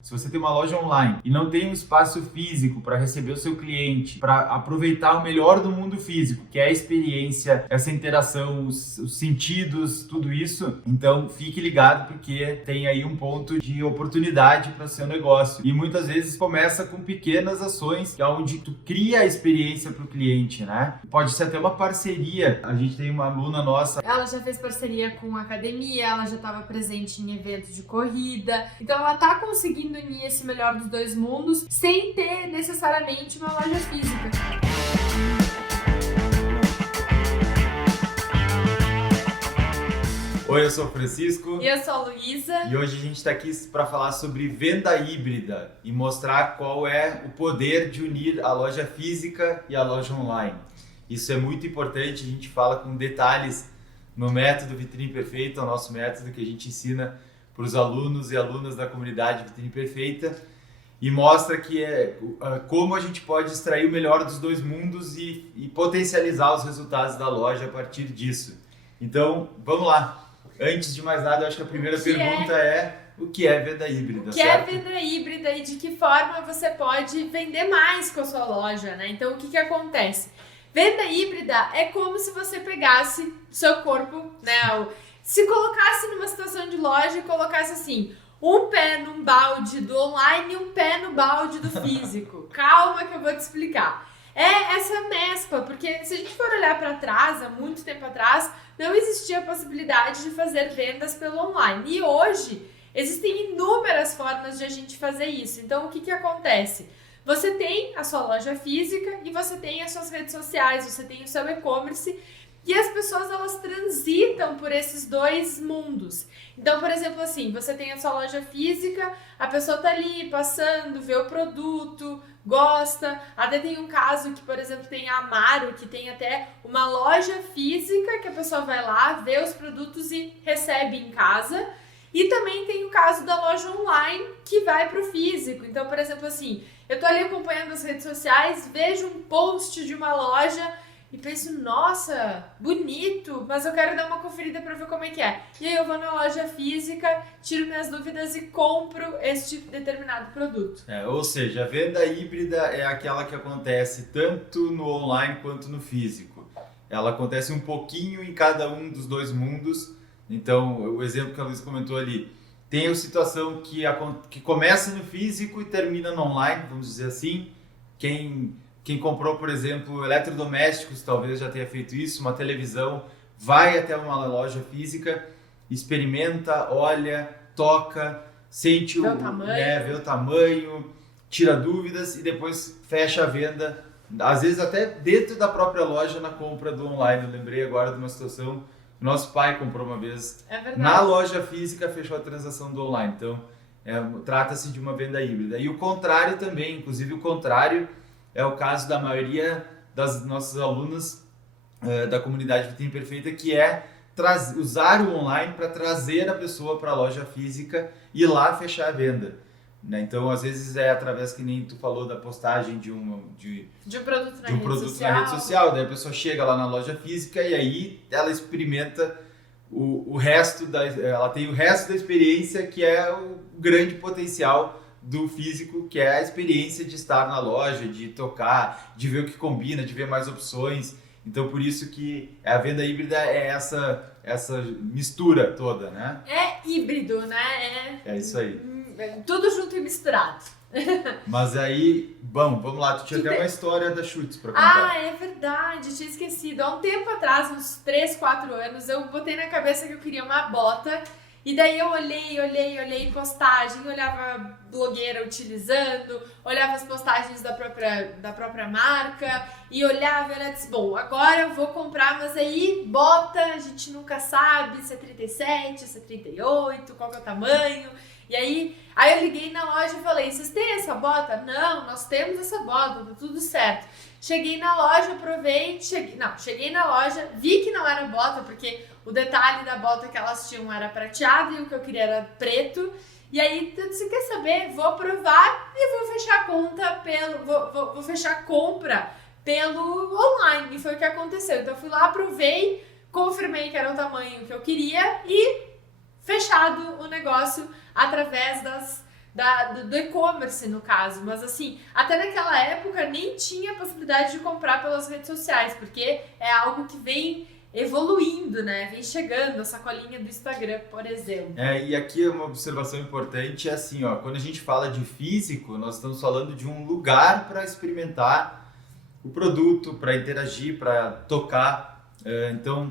Se você tem uma loja online e não tem um espaço físico para receber o seu cliente, para aproveitar o melhor do mundo físico, que é a experiência, essa interação, os sentidos, tudo isso, então fique ligado porque tem aí um ponto de oportunidade para o seu negócio. E muitas vezes começa com pequenas ações, que é onde tu cria a experiência para o cliente, né? Pode ser até uma parceria. A gente tem uma aluna nossa. Ela já fez parceria com academia, ela já estava presente em eventos de corrida, então ela tá conseguindo unir esse melhor dos dois mundos sem ter necessariamente uma loja física. Oi, eu sou o Francisco. E eu sou a Luísa. E hoje a gente está aqui para falar sobre venda híbrida e mostrar qual é o poder de unir a loja física e a loja online. Isso é muito importante, a gente fala com detalhes no método Vitrine Perfeita, o nosso método que a gente ensina para os alunos e alunas da comunidade Vitrine Perfeita e mostra que como a gente pode extrair o melhor dos dois mundos e potencializar os resultados da loja a partir disso. Então, vamos lá. Antes de mais nada, eu acho que a primeira pergunta é o que é venda híbrida, O que certo? é venda híbrida e de que forma você pode vender mais com a sua loja, né? Então, o que acontece? Venda híbrida é como se você pegasse seu corpo, né? Se colocasse numa situação de loja e colocasse assim, um pé num balde do online e um pé no balde do físico. Calma que eu vou te explicar. É essa mescla, porque se a gente for olhar para trás, há muito tempo atrás, não existia a possibilidade de fazer vendas pelo online. E hoje, existem inúmeras formas de a gente fazer isso. Então, o que acontece? Você tem a sua loja física e você tem as suas redes sociais, você tem o seu e-commerce e as pessoas elas transitam por esses dois mundos. Então, por exemplo, assim, você tem a sua loja física, a pessoa tá ali passando, vê o produto, gosta. Até tem um caso que, por exemplo, tem a Amaro, que tem até uma loja física que a pessoa vai lá, vê os produtos e recebe em casa. E também tem o caso da loja online que vai para o físico. Então, por exemplo, assim, eu tô ali acompanhando as redes sociais, vejo um post de uma loja e penso, nossa, bonito, mas eu quero dar uma conferida para ver como é que é. E aí eu vou na loja física, tiro minhas dúvidas e compro este determinado produto. Ou seja, a venda híbrida é aquela que acontece tanto no online quanto no físico. Ela acontece um pouquinho em cada um dos dois mundos. Então, o exemplo que a Luísa comentou ali, tem a situação que começa no físico e termina no online, vamos dizer assim. Quem comprou, por exemplo, eletrodomésticos, talvez já tenha feito isso, uma televisão, vai até uma loja física, experimenta, olha, toca, sente vê o tamanho, tira dúvidas e depois fecha a venda. Às vezes até dentro da própria loja na compra do online. Eu lembrei agora de uma situação, nosso pai comprou uma vez na loja física, fechou a transação do online. Então, trata-se de uma venda híbrida. E o contrário também, inclusive o contrário é o caso da maioria das nossas alunas da comunidade Vitrine Perfeita, que é usar o online para trazer a pessoa para a loja física e lá fechar a venda. Né? Então, às vezes é através, que nem tu falou, da postagem de um produto na rede social. Daí a pessoa chega lá na loja física e aí ela experimenta o resto ela tem o resto da experiência, que é o grande potencial do físico, que é a experiência de estar na loja, de tocar, de ver o que combina, de ver mais opções. Então, por isso que a venda híbrida é essa mistura toda, né? É híbrido, né? É isso aí. Tudo junto e misturado. Mas aí, vamos lá, tu tinha até uma história da Schutz pra contar. Ah, é verdade, tinha esquecido. Há um tempo atrás, uns 3, 4 anos, eu botei na cabeça que eu queria uma bota. E daí eu olhei postagem, olhava blogueira utilizando, olhava as postagens da própria marca e olhava e disse, bom, agora eu vou comprar, mas aí bota, a gente nunca sabe se é 37, se é 38, qual que é o tamanho. E aí eu liguei na loja e falei, vocês têm essa bota? Não, nós temos essa bota, tá tudo certo. Cheguei na loja, provei, cheguei na loja, vi que não era bota, porque o detalhe da bota que elas tinham era prateado e o que eu queria era preto. E aí eu disse, quer saber? Vou provar e vou fechar a conta vou fechar a compra pelo online. E foi o que aconteceu. Então eu fui lá, provei, confirmei que era o tamanho que eu queria e fechado o negócio através do e-commerce, no caso. Mas assim, até naquela época nem tinha a possibilidade de comprar pelas redes sociais, porque é algo que vem evoluindo, né? Vem chegando a sacolinha do Instagram, por exemplo. E aqui uma observação importante é assim, ó, quando a gente fala de físico, nós estamos falando de um lugar para experimentar o produto, para interagir, para tocar. Então,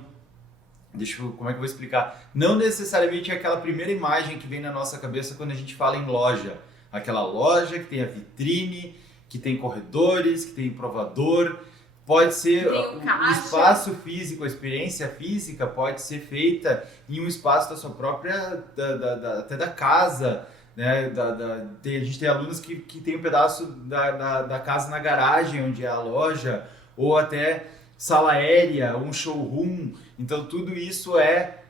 como é que eu vou explicar? Não necessariamente é aquela primeira imagem que vem na nossa cabeça quando a gente fala em loja. Aquela loja que tem a vitrine, que tem corredores, que tem provador. Pode ser o espaço físico, a experiência física pode ser feita em um espaço da sua própria, até da casa, né? A gente tem alunos que tem um pedaço da casa na garagem, onde é a loja, ou até sala aérea, um showroom. Então tudo isso é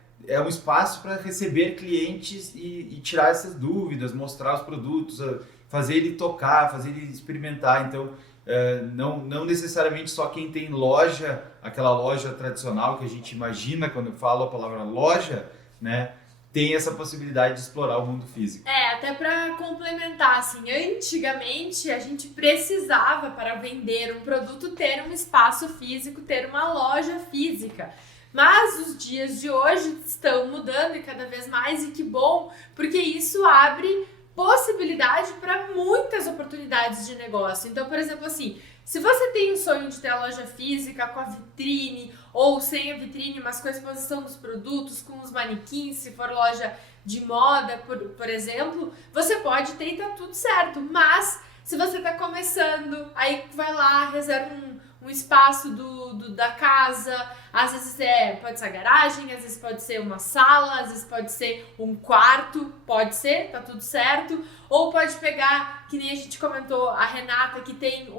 um espaço para receber clientes e tirar essas dúvidas, mostrar os produtos, fazer ele tocar, fazer ele experimentar. Então, não necessariamente só quem tem loja, aquela loja tradicional que a gente imagina quando eu falo a palavra loja, né, tem essa possibilidade de explorar o mundo físico. Até para complementar, assim, antigamente a gente precisava, para vender um produto, ter um espaço físico, ter uma loja física. Mas os dias de hoje estão mudando e cada vez mais, e que bom, porque isso abre possibilidade para muitas oportunidades de negócio. Então, por exemplo, assim, se você tem o sonho de ter a loja física com a vitrine, ou sem a vitrine, mas com a exposição dos produtos, com os manequins, se for loja de moda, por exemplo, você pode ter e tá tudo certo. Mas, se você tá começando, aí vai lá, reserva um espaço da casa, às vezes pode ser a garagem, às vezes pode ser uma sala, às vezes pode ser um quarto, pode ser, tá tudo certo, ou pode pegar, que nem a gente comentou, a Renata, que tem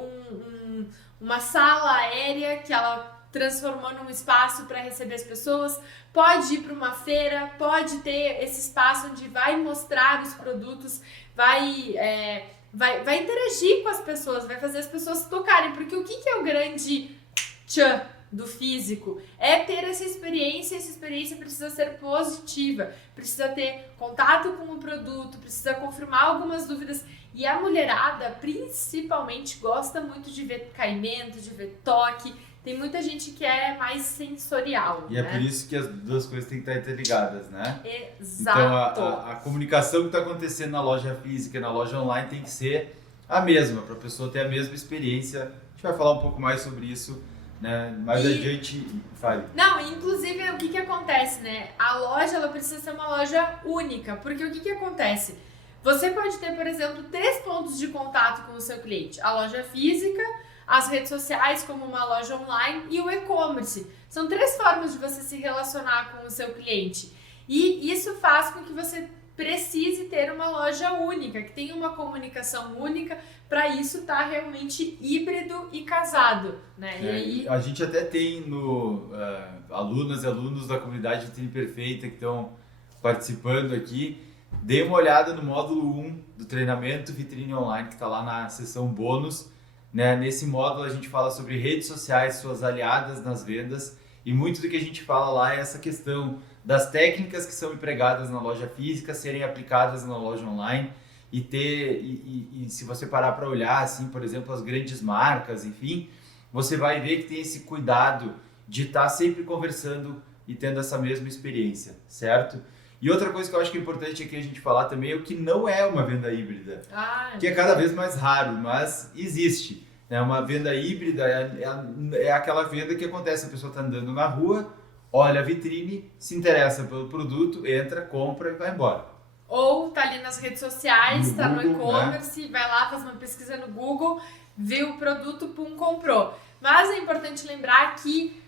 uma sala aérea que ela transformou num espaço para receber as pessoas, pode ir para uma feira, pode ter esse espaço onde vai mostrar os produtos, vai interagir com as pessoas, vai fazer as pessoas tocarem, porque o que é o grande tchan do físico? É ter essa experiência precisa ser positiva, precisa ter contato com o produto, precisa confirmar algumas dúvidas, e a mulherada principalmente gosta muito de ver caimento, de ver toque. Tem muita gente que é mais sensorial, e né? É por isso que as duas coisas têm que estar interligadas, né? Exato. Então a comunicação que está acontecendo na loja física e na loja online tem que ser a mesma, para a pessoa ter a mesma experiência. A gente vai falar um pouco mais sobre isso, né? Mais adiante. Fale. Não, inclusive o que acontece, né? A loja ela precisa ser uma loja única, porque o que acontece? Você pode ter, por exemplo, 3 pontos de contato com o seu cliente: a loja física, as redes sociais como uma loja online e o e-commerce. São 3 formas de você se relacionar com o seu cliente. E isso faz com que você precise ter uma loja única, que tenha uma comunicação única. Para isso tá realmente híbrido e casado, né? E aí... A gente até tem alunas e alunos da comunidade Vitrine Perfeita que estão participando aqui. Dê uma olhada no módulo 1 do treinamento Vitrine Online, que está lá na seção bônus. Né? Nesse módulo a gente fala sobre redes sociais, suas aliadas nas vendas, e muito do que a gente fala lá é essa questão das técnicas que são empregadas na loja física serem aplicadas na loja online, e se você parar para olhar, assim, por exemplo, as grandes marcas, enfim, você vai ver que tem esse cuidado de estar sempre conversando e tendo essa mesma experiência, certo? E outra coisa que eu acho que é importante aqui a gente falar também é o que não é uma venda híbrida, que é cada vez mais raro, mas existe. Né? Uma venda híbrida é aquela venda que acontece, a pessoa está andando na rua, olha a vitrine, se interessa pelo produto, entra, compra e vai embora. Ou tá ali nas redes sociais, tá no e-commerce, né? Vai lá, faz uma pesquisa no Google, viu o produto, pum, comprou. Mas é importante lembrar que,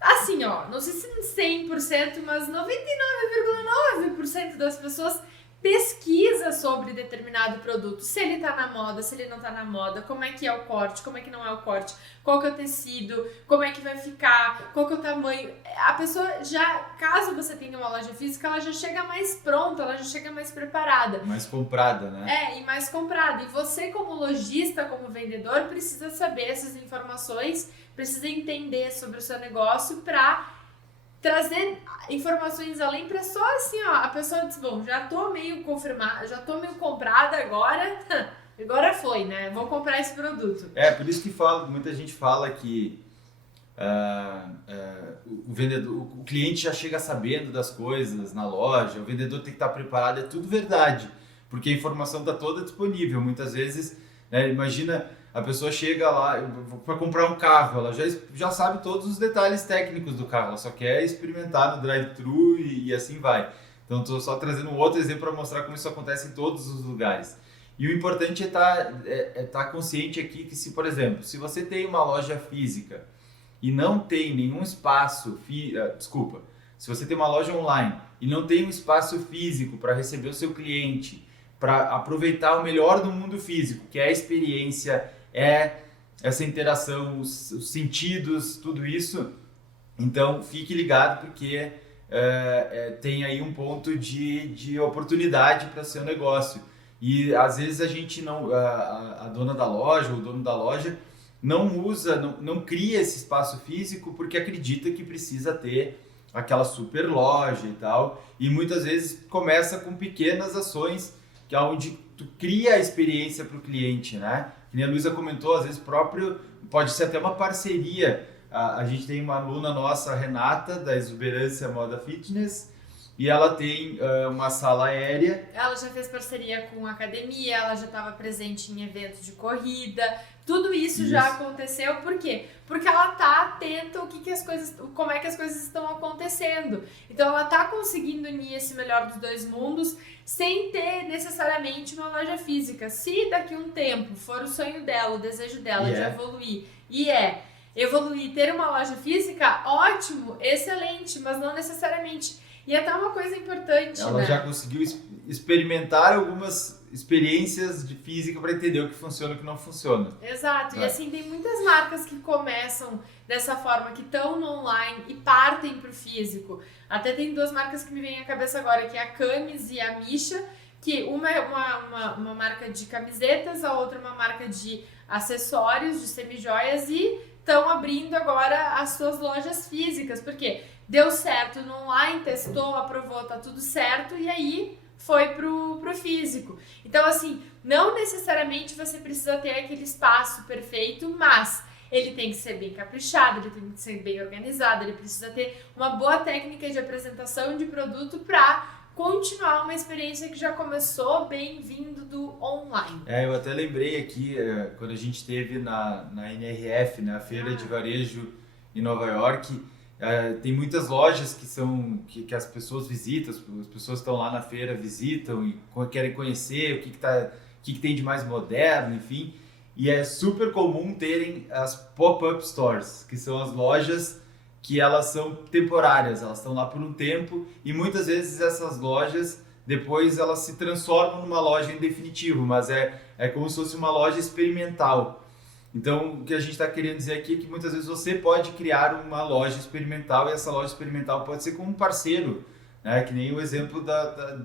assim, ó, não sei se 100%, mas 99,9% das pessoas pesquisa sobre determinado produto, se ele tá na moda, se ele não tá na moda, como é que é o corte, como é que não é o corte, qual que é o tecido, como é que vai ficar, qual que é o tamanho. A pessoa já, caso você tenha uma loja física, ela já chega mais pronta, ela já chega mais preparada. Mais comprada, né? E mais comprada. E você, como lojista, como vendedor, precisa saber essas informações, precisa entender sobre o seu negócio para trazer informações além para só assim, ó, a pessoa diz, bom, já tô meio confirmada, já tô meio comprada agora, agora foi, né? Vou comprar esse produto. Por isso que muita gente fala que o vendedor, o cliente já chega sabendo das coisas na loja, o vendedor tem que estar preparado, é tudo verdade, porque a informação está toda disponível. Muitas vezes, né, imagina, a pessoa chega lá para comprar um carro, ela já sabe todos os detalhes técnicos do carro, ela só quer experimentar no drive-thru e assim vai. Então estou só trazendo um outro exemplo para mostrar como isso acontece em todos os lugares. E o importante é estar consciente aqui que, se, por exemplo, se você tem uma loja física e não tem nenhum espaço, se você tem uma loja online e não tem um espaço físico para receber o seu cliente, para aproveitar o melhor do mundo físico, que é a experiência, é essa interação, os sentidos, tudo isso, então fique ligado, porque tem aí um ponto de oportunidade para seu negócio. E às vezes a gente não, a dona da loja, o dono da loja, não cria esse espaço físico porque acredita que precisa ter aquela super loja e tal, e muitas vezes começa com pequenas ações, que é onde tu cria a experiência para o cliente, né? Que nem a Luísa comentou, às vezes pode ser até uma parceria. A gente tem uma aluna nossa, a Renata, da Exuberância Moda Fitness, e ela tem uma sala aérea. Ela já fez parceria com academia, ela já estava presente em eventos de corrida. Tudo isso já aconteceu. Por quê? Porque ela tá atenta como é que as coisas estão acontecendo. Então ela tá conseguindo unir esse melhor dos dois mundos sem ter necessariamente uma loja física. Se daqui a um tempo for o sonho dela, o desejo dela de evoluir evoluir, ter uma loja física, ótimo, excelente, mas não necessariamente. E até uma coisa importante, ela já conseguiu experimentar algumas experiências de física para entender o que funciona e o que não funciona. Exato, e assim, tem muitas marcas que começam dessa forma, que estão no online e partem para o físico. Até tem duas marcas que me vêm à cabeça agora, que é a Camis e a Misha, que uma é uma marca de camisetas, a outra é uma marca de acessórios, de semijoias, e estão abrindo agora as suas lojas físicas, porque deu certo no online, testou, aprovou, tá tudo certo, e aí foi pro físico. Então, assim, não necessariamente você precisa ter aquele espaço perfeito, mas ele tem que ser bem caprichado, ele tem que ser bem organizado, ele precisa ter uma boa técnica de apresentação de produto para continuar uma experiência que já começou bem vindo do online. Eu até lembrei aqui, quando a gente esteve na NRF, na Feira de Varejo em Nova York, tem muitas lojas que as pessoas visitam, as pessoas estão lá na feira, visitam e querem conhecer o que tem de mais moderno, enfim. E é super comum terem as pop-up stores, que são as lojas que elas são temporárias, elas estão lá por um tempo, e muitas vezes essas lojas, depois elas se transformam numa loja em definitivo, mas é como se fosse uma loja experimental. Então, o que a gente está querendo dizer aqui é que muitas vezes você pode criar uma loja experimental, e essa loja experimental pode ser com um parceiro, né? Que nem o exemplo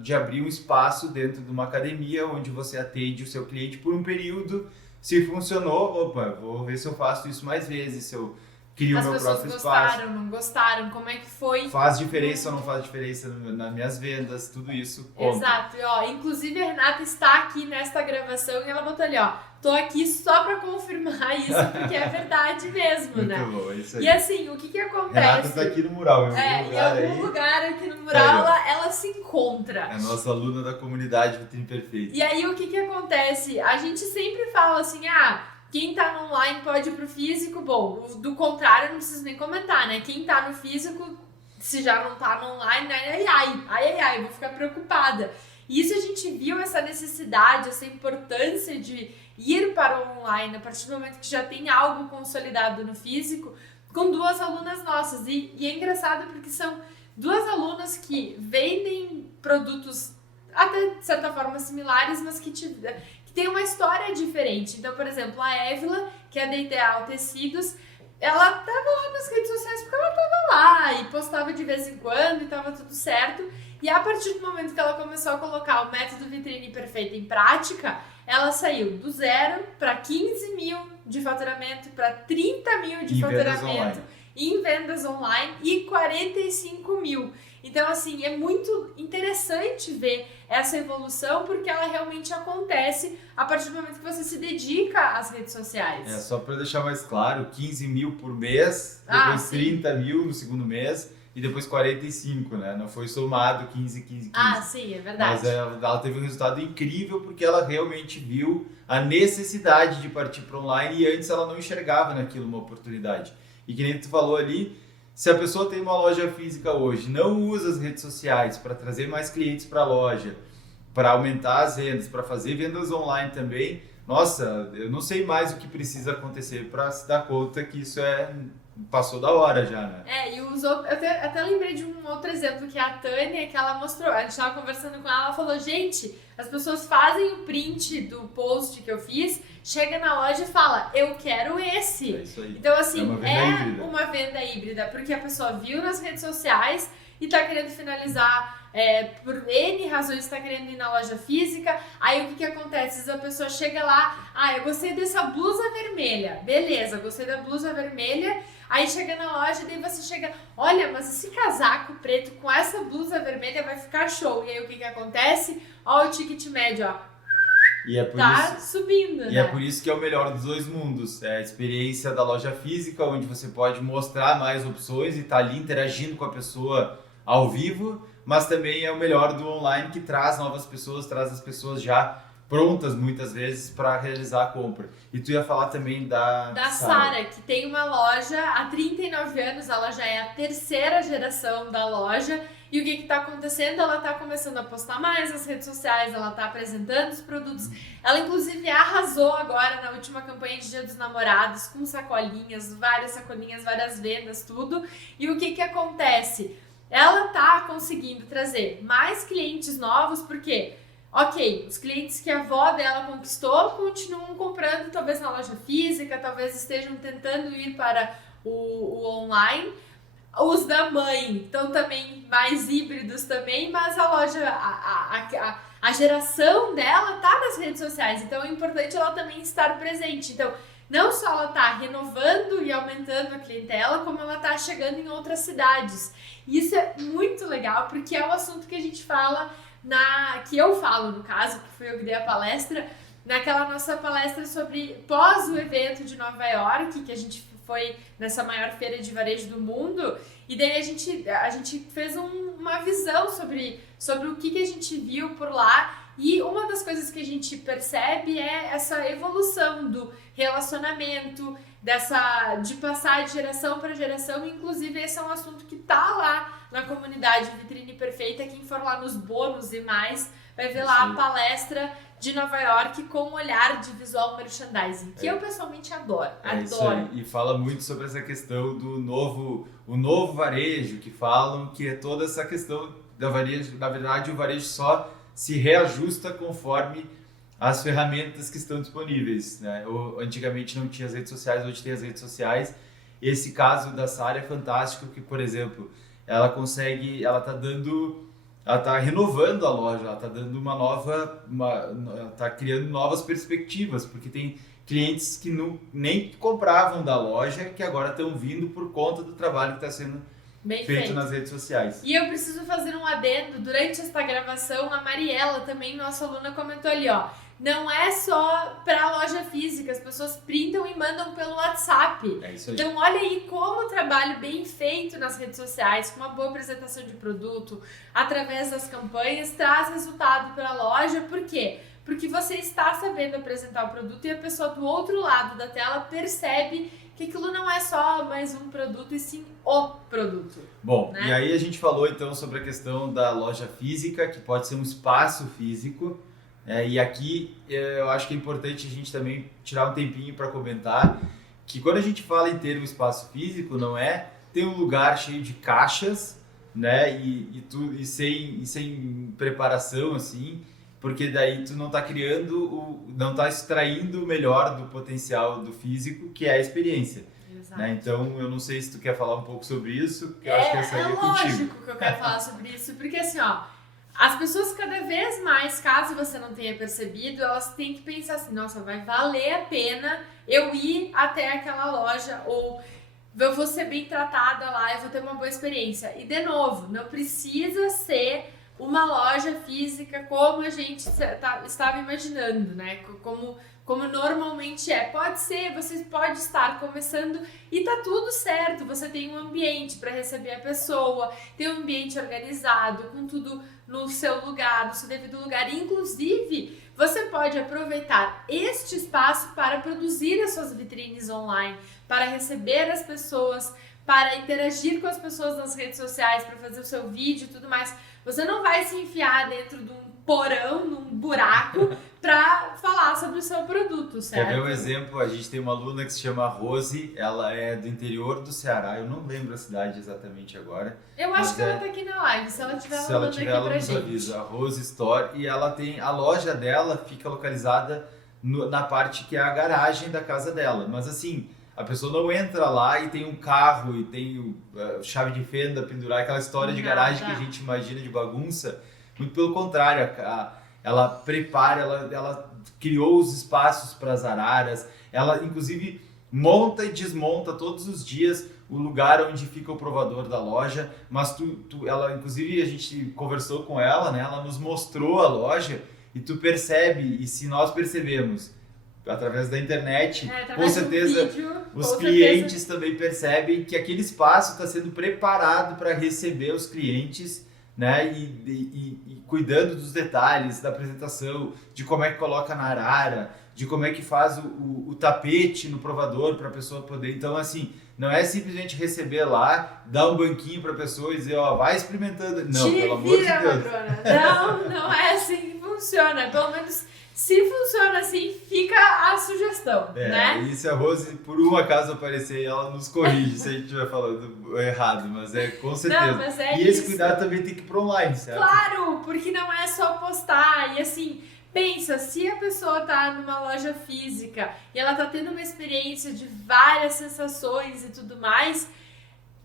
de abrir um espaço dentro de uma academia onde você atende o seu cliente por um período. Se funcionou, vou ver se eu faço isso mais vezes, se eu crio o meu próprio espaço. As pessoas gostaram, não gostaram, como é que foi? Faz diferença ou não faz diferença nas minhas vendas, tudo isso conta. Exato, e inclusive a Renata está aqui nesta gravação e ela botou ali, tô aqui só pra confirmar isso, porque é verdade mesmo, né? Muito bom, é isso aí. E assim, o que acontece? Renata tá aqui no mural, em algum lugar aqui no mural ela se encontra. É a nossa aluna da comunidade Vitrine Perfeita. E aí, o que acontece? A gente sempre fala assim, quem tá no online pode ir pro físico. Bom, do contrário, eu não preciso nem comentar, né? Quem tá no físico, se já não tá no online, ai, vou ficar preocupada. E isso a gente viu, essa necessidade, essa importância de ir para o online a partir do momento que já tem algo consolidado no físico, com duas alunas nossas. E é engraçado porque são duas alunas que vendem produtos até de certa forma similares, mas que tem uma história diferente. Então, por exemplo, a Évila, que é da Ideal Tecidos, ela tava lá nas redes sociais porque ela tava lá e postava de vez em quando e tava tudo certo. E a partir do momento que ela começou a colocar o método Vitrine Perfeita em prática, ela saiu do 0 para 15 mil de faturamento, para 30 mil de faturamento em vendas online e 45 mil. Então, assim, é muito interessante ver essa evolução, porque ela realmente acontece a partir do momento que você se dedica às redes sociais. Só para deixar mais claro, 15 mil por mês, depois 30 mil no segundo mês e depois 45, né? Não foi somado 15, 15, 15. Ah, sim, é verdade. Mas ela teve um resultado incrível porque ela realmente viu a necessidade de partir para online e antes ela não enxergava naquilo uma oportunidade. E que nem tu falou ali, se a pessoa tem uma loja física hoje, não usa as redes sociais para trazer mais clientes para a loja, para aumentar as vendas, para fazer vendas online também, nossa, eu não sei mais o que precisa acontecer para se dar conta que isso passou da hora já, né? E usou. Eu até lembrei de um outro exemplo que é a Tânia, que ela mostrou. A gente estava conversando com ela falou: gente, as pessoas fazem o print do post que eu fiz, chega na loja e fala: eu quero esse. É isso aí. Então, assim, uma venda híbrida, porque a pessoa viu nas redes sociais e tá querendo finalizar. Por N razões está querendo ir na loja física, aí o que acontece? Às vezes a pessoa chega lá, eu gostei dessa blusa vermelha, beleza, gostei da blusa vermelha, aí chega na loja e daí você chega, olha, mas esse casaco preto com essa blusa vermelha vai ficar show, e aí o que acontece? Ó o ticket médio, ó, e é por subindo, e é por isso que é o melhor dos dois mundos, é a experiência da loja física, onde você pode mostrar mais opções e tá ali interagindo com a pessoa ao vivo, mas também é o melhor do online que traz novas pessoas, traz as pessoas já prontas muitas vezes para realizar a compra. E tu ia falar também da Sara, que tem uma loja há 39 anos, ela já é a terceira geração da loja. E o que está acontecendo? Ela está começando a postar mais nas redes sociais, ela está apresentando os produtos. Ela, inclusive, arrasou agora na última campanha de Dia dos Namorados, com sacolinhas, várias vendas, tudo. E o que acontece? Ela tá conseguindo trazer mais clientes novos, porque, ok, os clientes que a avó dela conquistou continuam comprando, talvez na loja física, talvez estejam tentando ir para o online. Os da mãe estão também mais híbridos também, mas a loja, a geração dela tá nas redes sociais, então é importante ela também estar presente. Então, não só ela tá renovando e aumentando a clientela, como ela tá chegando em outras cidades. E isso é muito legal, porque é o assunto que a gente fala, que eu falo no caso, que fui eu que dei a palestra, naquela nossa palestra sobre pós o evento de Nova York, que a gente foi nessa maior feira de varejo do mundo, e daí a gente fez uma visão sobre o que a gente viu por lá. E uma das coisas que a gente percebe é essa evolução do relacionamento, de passar de geração para geração. Inclusive, esse é um assunto que tá lá na comunidade Vitrine Perfeita. Quem for lá nos bônus e mais, vai ver lá a palestra de Nova York com um olhar de visual merchandising, que eu pessoalmente adoro. Isso aí. E fala muito sobre essa questão do novo varejo, que falam que é toda essa questão da varejo. Na verdade, o varejo só se reajusta conforme as ferramentas que estão disponíveis, né? Antigamente não tinha as redes sociais, hoje tem as redes sociais. Esse caso da Sara é fantástico, que, por exemplo, ela tá renovando a loja, ela tá dando ela tá criando novas perspectivas, porque tem clientes que nem compravam da loja, que agora estão vindo por conta do trabalho que está sendo Bem feito nas redes sociais. E eu preciso fazer um adendo. Durante esta gravação, a Mariela, também nossa aluna, comentou ali, ó, não é só para loja física, as pessoas printam e mandam pelo WhatsApp. É isso aí. Então olha aí como o trabalho bem feito nas redes sociais, com uma boa apresentação de produto, através das campanhas, traz resultado para a loja. Por quê? Porque você está sabendo apresentar o produto e a pessoa do outro lado da tela percebe que aquilo não é só mais um produto, e sim o produto. Bom, né? E aí a gente falou então sobre a questão da loja física, que pode ser um espaço físico, e aqui eu acho que é importante a gente também tirar um tempinho para comentar que quando a gente fala em ter um espaço físico, não é ter um lugar cheio de caixas, né, e sem preparação, assim, porque daí tu não está não está extraindo o melhor do potencial do físico, que é a experiência. Né? Então, eu não sei se tu quer falar um pouco sobre isso, que eu acho que essa aí é contigo. É lógico que eu quero falar sobre isso, porque assim, ó, as pessoas cada vez mais, caso você não tenha percebido, elas têm que pensar assim, nossa, vai valer a pena eu ir até aquela loja, ou eu vou ser bem tratada lá, eu vou ter uma boa experiência. E, de novo, não precisa ser uma loja física como a gente estava imaginando, né? Como normalmente é. Pode ser, você pode estar começando e tá tudo certo. Você tem um ambiente para receber a pessoa, tem um ambiente organizado, com tudo no seu lugar, no seu devido lugar. Inclusive, você pode aproveitar este espaço para produzir as suas vitrines online, para receber as pessoas, para interagir com as pessoas nas redes sociais, para fazer o seu vídeo e tudo mais. Você não vai se enfiar dentro de um porão, num buraco, para falar sobre o seu produto, certo? Quer ver um exemplo? A gente tem uma aluna que se chama Rose, ela é do interior do Ceará, eu não lembro a cidade exatamente agora. Eu acho que ela tá aqui na live, se ela tiver, ela tiver, aqui ela pra nos gente. avisa, a Rose Store, e ela tem, a loja dela fica localizada na parte que é a garagem da casa dela, mas assim, a pessoa não entra lá e tem um carro e tem chave de fenda pendurar, aquela história de garagem que a gente imagina de bagunça. Muito pelo contrário, ela prepara, ela criou os espaços para as araras, ela inclusive monta e desmonta todos os dias o lugar onde fica o provador da loja, mas ela, inclusive a gente conversou com ela, né? Ela nos mostrou a loja e tu percebe, e se nós percebemos através da internet, com certeza os clientes também percebem que aquele espaço está sendo preparado para receber os clientes, né? E cuidando dos detalhes da apresentação, de como é que coloca na arara, de como é que faz o tapete no provador para a pessoa poder. Então, assim, não é simplesmente receber lá, dar um banquinho para a pessoa e dizer, ó, vai experimentando. Não, pelo amor de Deus. Não é assim que funciona. Pelo menos, se funciona assim, fica a sugestão, né? E se a Rose, por um acaso, aparecer, ela nos corrige se a gente estiver falando errado, mas com certeza. Não, mas e esse cuidado também tem que ir pro online, certo? Claro, porque não é só postar. E assim, pensa, se a pessoa tá numa loja física e ela tá tendo uma experiência de várias sensações e tudo mais,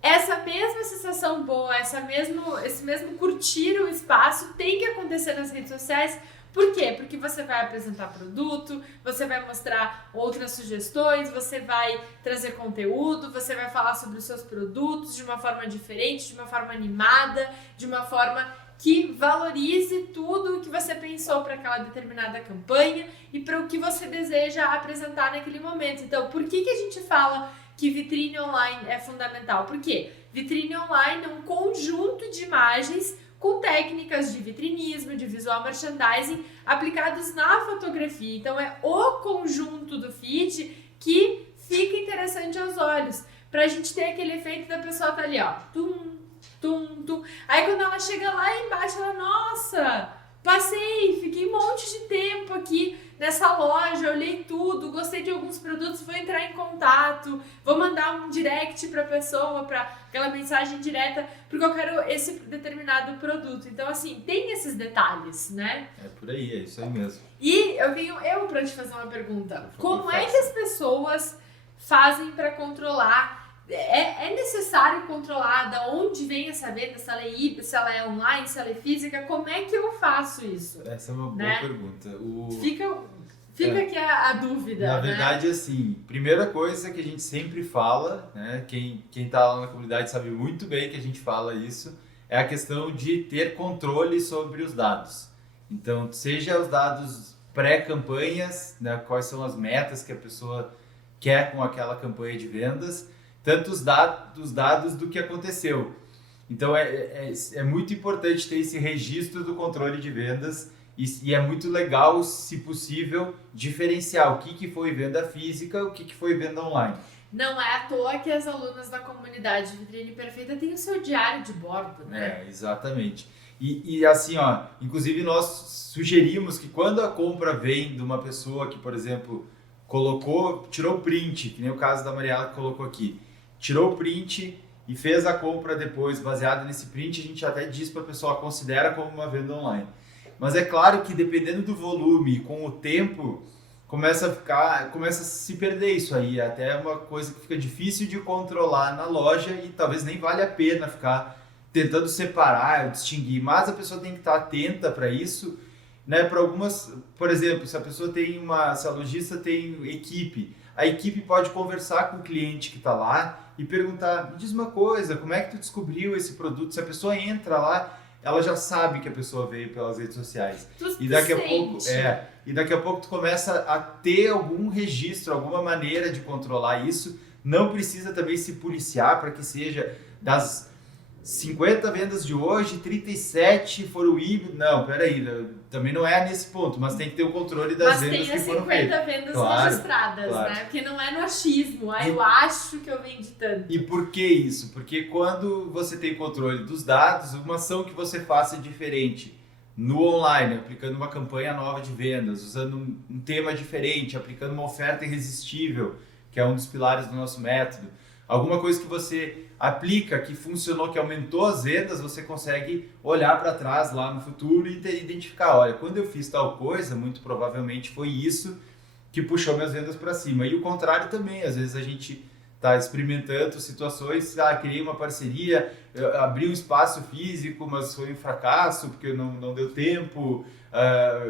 essa mesma sensação boa, esse mesmo curtir o espaço tem que acontecer nas redes sociais. Por quê? Porque você vai apresentar produto, você vai mostrar outras sugestões, você vai trazer conteúdo, você vai falar sobre os seus produtos de uma forma diferente, de uma forma animada, de uma forma que valorize tudo o que você pensou para aquela determinada campanha e para o que você deseja apresentar naquele momento. Então, por que a gente fala que vitrine online é fundamental? Por quê? Vitrine online é um conjunto de imagens com técnicas de vitrinismo, de visual merchandising aplicados na fotografia. Então é o conjunto do feed que fica interessante aos olhos, pra gente ter aquele efeito da pessoa tá ali, ó, tum, tum, tum. Aí quando ela chega lá embaixo, ela, nossa, passei, fiquei um monte de tempo aqui nessa loja, olhei tudo, gostei de alguns produtos, vou entrar em contato, vou mandar um direct pra pessoa, pra aquela mensagem direta, porque eu quero esse determinado produto. Então, assim, tem esses detalhes, né? É por aí, é isso aí mesmo. E eu venho pra te fazer uma pergunta. Como é que as pessoas fazem pra controlar? É necessário controlar da onde vem essa venda, se ela é híbrida, se ela é online, se ela é física? Como é que eu faço isso? Essa é uma boa pergunta. Fica aqui a dúvida. Na verdade, assim, primeira coisa que a gente sempre fala, né? Quem tá lá na comunidade sabe muito bem que a gente fala isso, é a questão de ter controle sobre os dados. Então, seja os dados pré-campanhas, né? Quais são as metas que a pessoa quer com aquela campanha de vendas, tanto os dados do que aconteceu. Então, é muito importante ter esse registro do controle de vendas e é muito legal, se possível, diferenciar o que foi venda física, o que foi venda online. Não é à toa que as alunas da comunidade Vitrine Perfeita têm o seu diário de bordo, né? Exatamente. E assim, ó, inclusive nós sugerimos que quando a compra vem de uma pessoa que, por exemplo, tirou o print, que nem o caso da Mariela que colocou aqui, tirou o print e fez a compra depois, baseado nesse print, a gente até diz para a pessoa, considera como uma venda online. Mas é claro que dependendo do volume, com o tempo, começa a se perder isso aí. Até uma coisa que fica difícil de controlar na loja e talvez nem vale a pena ficar tentando separar, distinguir. Mas a pessoa tem que estar atenta para isso, né? Para algumas, por exemplo, se a lojista tem equipe, a equipe pode conversar com o cliente que está lá e perguntar, me diz uma coisa, como é que tu descobriu esse produto? Se a pessoa entra lá, ela já sabe que a pessoa veio pelas redes sociais. E daqui a pouco tu começa a ter algum registro, alguma maneira de controlar isso. Não precisa também se policiar para que seja das 50 vendas de hoje, 37 foram híbrido. Não, peraí, também não é nesse ponto, mas tem que ter o controle das vendas que foram feitas. Mas tem as 50 vendas registradas, né? Porque não é no achismo, eu acho que eu vendi tanto. E por que isso? Porque quando você tem controle dos dados, uma ação que você faça diferente no online, aplicando uma campanha nova de vendas, usando um tema diferente, aplicando uma oferta irresistível, que é um dos pilares do nosso método, alguma coisa que você aplica, que funcionou, que aumentou as vendas, você consegue olhar para trás lá no futuro e identificar, olha, quando eu fiz tal coisa, muito provavelmente foi isso que puxou minhas vendas para cima. E o contrário também, às vezes a gente está experimentando situações, criei uma parceria, abri um espaço físico, mas foi um fracasso, porque não deu tempo,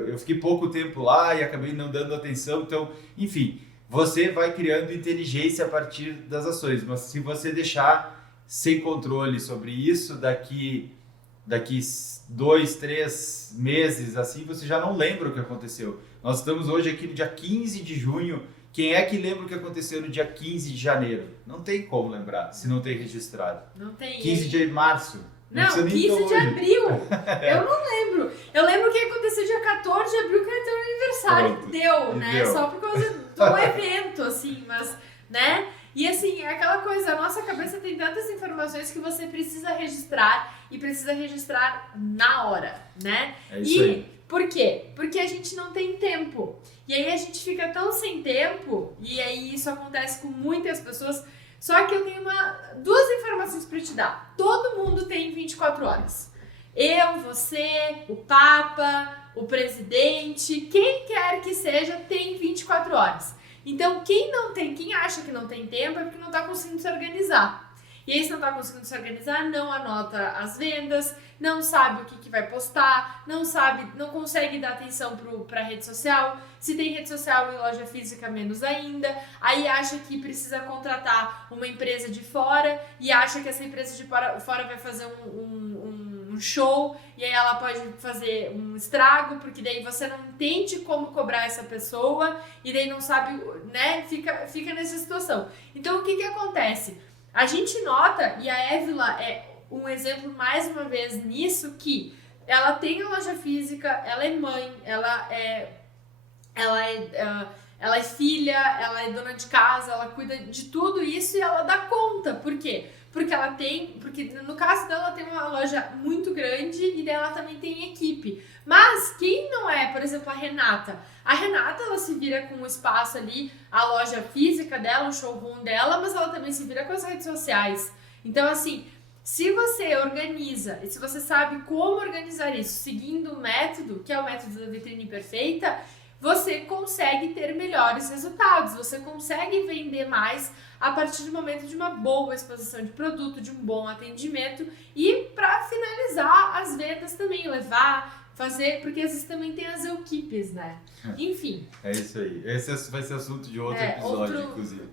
eu fiquei pouco tempo lá e acabei não dando atenção, então, enfim, você vai criando inteligência a partir das ações, mas se você deixar sem controle sobre isso, daqui 2, 3 meses, assim, você já não lembra o que aconteceu. Nós estamos hoje aqui no dia 15 de junho, quem é que lembra o que aconteceu no dia 15 de janeiro? Não tem como lembrar, se não tem registrado. Não tem. 15 de março. Não, 15 de abril. Eu não lembro. Eu lembro que aconteceu dia 14 de abril, que era teu aniversário. Pronto. Deu, né? Deu. Só por causa do evento, assim, mas, né? E assim, é aquela coisa, a nossa cabeça tem tantas informações que você precisa registrar e precisa registrar na hora, né? É isso aí. Por quê? Porque a gente não tem tempo. E aí a gente fica tão sem tempo, e aí isso acontece com muitas pessoas. Só que eu tenho duas informações para te dar. Todo mundo tem 24 horas. Eu, você, o Papa, o presidente, quem quer que seja, tem 24 horas. Então, quem acha que não tem tempo é porque não está conseguindo se organizar. E aí, se não está conseguindo se organizar, não anota as vendas, não sabe o que vai postar, não consegue dar atenção para rede social. Se tem rede social e loja física, menos ainda. Aí acha que precisa contratar uma empresa de fora e acha que essa empresa de fora vai fazer um show e aí ela pode fazer um estrago, porque daí você não entende como cobrar essa pessoa e daí não sabe, né? Fica nessa situação. Então, o que acontece? A gente nota, e a Évila é um exemplo mais uma vez nisso, que ela tem a loja física, ela é mãe, ela é filha, ela é dona de casa, ela cuida de tudo isso e ela dá conta. Por quê? Porque no caso dela, ela tem uma loja muito grande e dela também tem equipe. Mas quem não é, por exemplo, a Renata, ela se vira com o espaço ali, a loja física dela, o showroom dela, mas ela também se vira com as redes sociais. Então, assim, se você organiza e se você sabe como organizar isso, seguindo o método, que é o método da vitrine perfeita, você consegue ter melhores resultados, você consegue vender mais a partir do momento de uma boa exposição de produto, de um bom atendimento e para finalizar as vendas também, fazer, porque às vezes também tem as equipes, né? Enfim. É isso aí. Esse vai ser assunto de outro episódio, inclusive.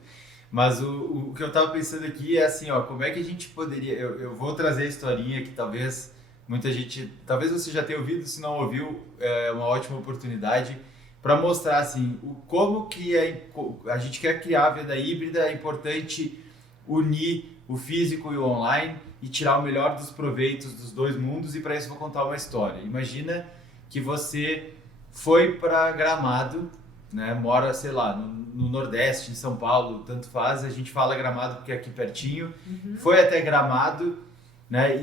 Mas o que eu tava pensando aqui é assim, como é que a gente poderia... Eu vou trazer a historinha que talvez muita gente... Talvez você já tenha ouvido, se não ouviu, é uma ótima oportunidade para mostrar assim, como que a gente quer criar a venda híbrida, é importante unir o físico e o online e tirar o melhor dos proveitos dos dois mundos, e para isso vou contar uma história. Imagina que você foi para Gramado, né, mora, sei lá, no Nordeste, em São Paulo, tanto faz, a gente fala Gramado porque é aqui pertinho, foi até Gramado, né,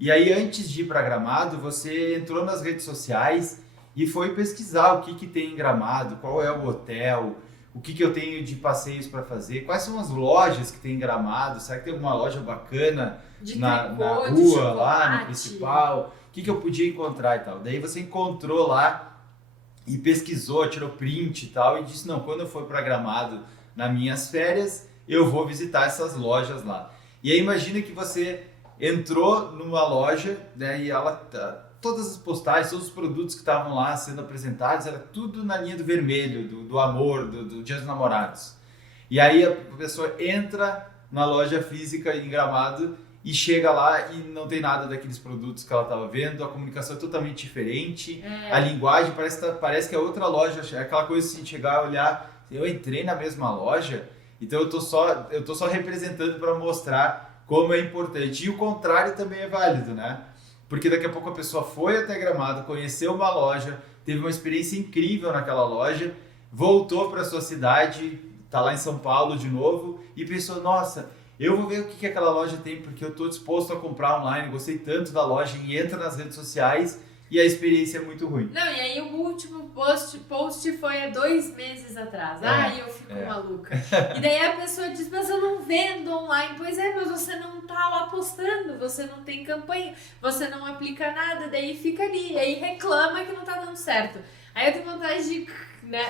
e aí antes de ir para Gramado, você entrou nas redes sociais e foi pesquisar o que tem em Gramado, qual é o hotel, o que eu tenho de passeios para fazer, quais são as lojas que tem em Gramado, será que tem alguma loja bacana na rua, lá no principal, o que eu podia encontrar e tal. Daí você encontrou lá e pesquisou, tirou print e tal, e disse, não, quando eu for para Gramado nas minhas férias, eu vou visitar essas lojas lá. E aí imagina que você entrou numa loja, né, e ela todas as postagens, todos os produtos que estavam lá sendo apresentados, era tudo na linha do vermelho, do amor, do Dia dos Namorados. E aí a pessoa entra na loja física em Gramado e chega lá e não tem nada daqueles produtos que ela estava vendo, a comunicação é totalmente diferente, a linguagem parece que é outra loja, é aquela coisa assim, chegar a olhar, eu entrei na mesma loja, então eu tô só representando para mostrar como é importante. E o contrário também é válido, né? Porque daqui a pouco a pessoa foi até Gramado, conheceu uma loja, teve uma experiência incrível naquela loja, voltou para sua cidade, tá lá em São Paulo de novo e pensou, nossa, eu vou ver o que aquela loja tem, porque eu estou disposto a comprar online, gostei tanto da loja, e entra nas redes sociais e a experiência é muito ruim. Não, e aí o último post foi há 2 meses atrás. Ai, eu fico maluca. E daí a pessoa diz, mas eu não vendo online. Pois é, mas você não tá lá postando, você não tem campanha, você não aplica nada, daí fica ali, e aí reclama que não tá dando certo. Aí eu tenho vontade de... né?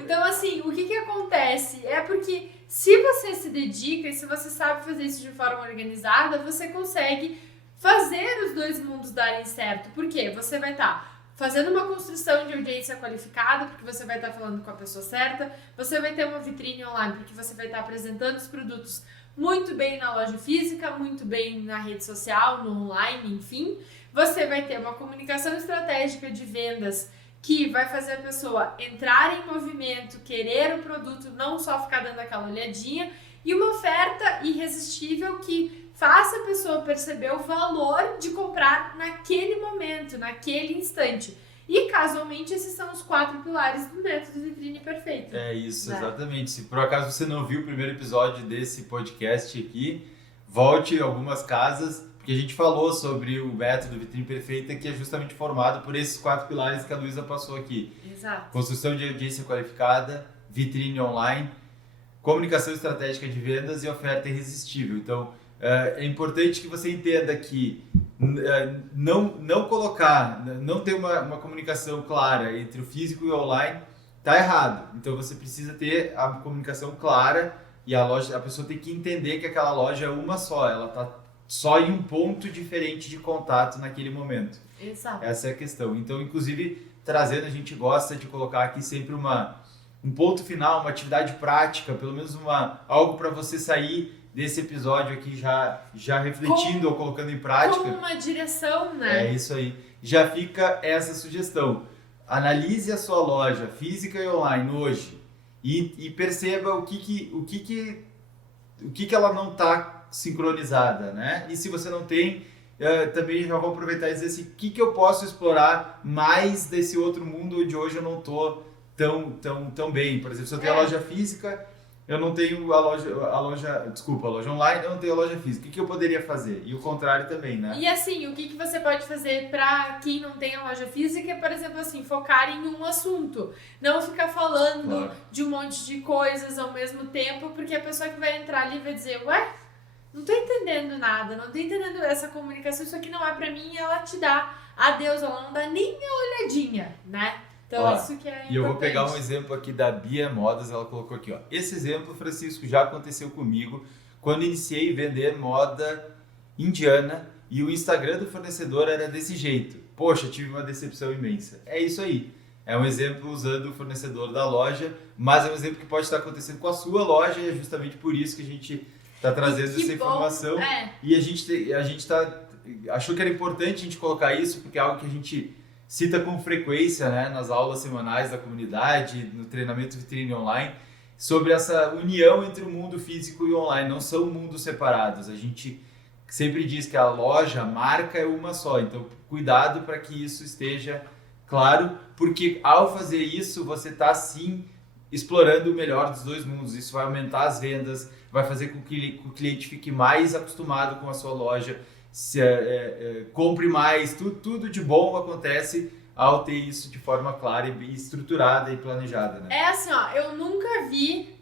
Então, assim, o que acontece? É porque se você se dedica e se você sabe fazer isso de forma organizada, você consegue fazer os 2 mundos darem certo. Por quê? Você vai estar fazendo uma construção de audiência qualificada, porque você vai estar falando com a pessoa certa, você vai ter uma vitrine online, porque você vai estar apresentando os produtos muito bem na loja física, muito bem na rede social, no online, enfim. Você vai ter uma comunicação estratégica de vendas que vai fazer a pessoa entrar em movimento, querer o produto, não só ficar dando aquela olhadinha, e uma oferta irresistível que faça a pessoa perceber o valor de comprar naquele momento, naquele instante. E, casualmente, esses são os 4 pilares do método Vitrine Perfeita. É isso, né? Exatamente. Se por acaso você não viu o primeiro episódio desse podcast aqui, volte algumas casas, porque a gente falou sobre o método Vitrine Perfeita, que é justamente formado por esses 4 pilares que a Luísa passou aqui. Exato. Construção de audiência qualificada, vitrine online, comunicação estratégica de vendas e oferta irresistível. Então, é importante que você entenda que não colocar, não ter uma comunicação clara entre o físico e o online está errado. Então, você precisa ter a comunicação clara e a pessoa tem que entender que aquela loja é uma só, ela está só em um ponto diferente de contato naquele momento. Exato. Essa é a questão. Então, inclusive, trazendo, a gente gosta de colocar aqui sempre um ponto final, uma atividade prática, pelo menos algo para você sair desse episódio aqui já refletindo ou colocando em prática. Com uma direção, né? É isso aí. Já fica essa sugestão. Analise a sua loja física e online hoje e perceba o que ela não está sincronizada, né? E se você não tem, também já vou aproveitar e dizer assim, o que eu posso explorar mais desse outro mundo onde hoje eu não estou tão bem. Por exemplo, se eu tenho a loja física, eu não tenho a loja online, eu não tenho a loja física. O que eu poderia fazer? E o contrário também, né? E assim, o que você pode fazer para quem não tem a loja física é, por exemplo, assim, focar em um assunto. Não ficar falando de um monte de coisas ao mesmo tempo, porque a pessoa que vai entrar ali vai dizer, ué, não tô entendendo nada, não tô entendendo essa comunicação, isso aqui não é pra mim, e ela te dá adeus, ela não dá nem a olhadinha, né? Então, isso que é importante. E eu vou pegar um exemplo aqui da Bia Modas, ela colocou aqui, ó. Esse exemplo, Francisco, já aconteceu comigo quando iniciei a vender moda indiana e o Instagram do fornecedor era desse jeito. Poxa, tive uma decepção imensa. É isso aí. É um exemplo usando o fornecedor da loja, mas é um exemplo que pode estar acontecendo com a sua loja e é justamente por isso que a gente está trazendo essa informação. E a gente achou que era importante a gente colocar isso, porque é algo que a gente cita com frequência, né, nas aulas semanais da comunidade, no treinamento Vitrine Online, sobre essa união entre o mundo físico e o online. Não são mundos separados. A gente sempre diz que a loja, a marca é uma só. Então, cuidado para que isso esteja claro, porque ao fazer isso, você está sim explorando o melhor dos 2 mundos. Isso vai aumentar as vendas, vai fazer com que o cliente fique mais acostumado com a sua loja, compre mais, tudo de bom acontece ao ter isso de forma clara e estruturada e planejada, né? É assim, ó, eu nunca vi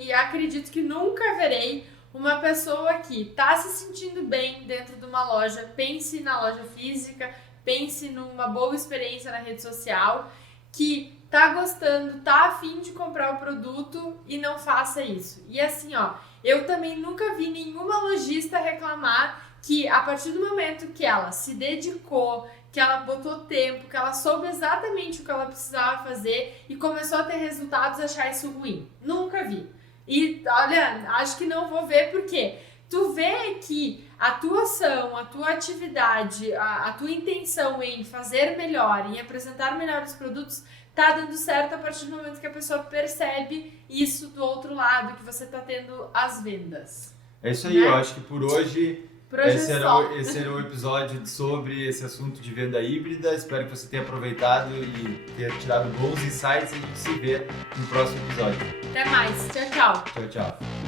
e acredito que nunca verei uma pessoa que tá se sentindo bem dentro de uma loja, pense na loja física, pense numa boa experiência na rede social, que tá gostando, tá afim de comprar o produto e não faça isso. E assim, ó, eu também nunca vi nenhuma lojista reclamar que a partir do momento que ela se dedicou, que ela botou tempo, que ela soube exatamente o que ela precisava fazer e começou a ter resultados, achar isso ruim. Nunca vi. E olha, acho que não vou ver porque tu vê que a tua ação, a tua atividade, a tua intenção em fazer melhor, em apresentar melhores produtos, tá dando certo a partir do momento que a pessoa percebe isso do outro lado, que você tá tendo as vendas. É isso aí, né? eu acho que por hoje esse era o episódio sobre esse assunto de venda híbrida. Espero que você tenha aproveitado e tenha tirado bons insights. A gente se vê no próximo episódio. Até mais. Tchau, tchau. Tchau, tchau.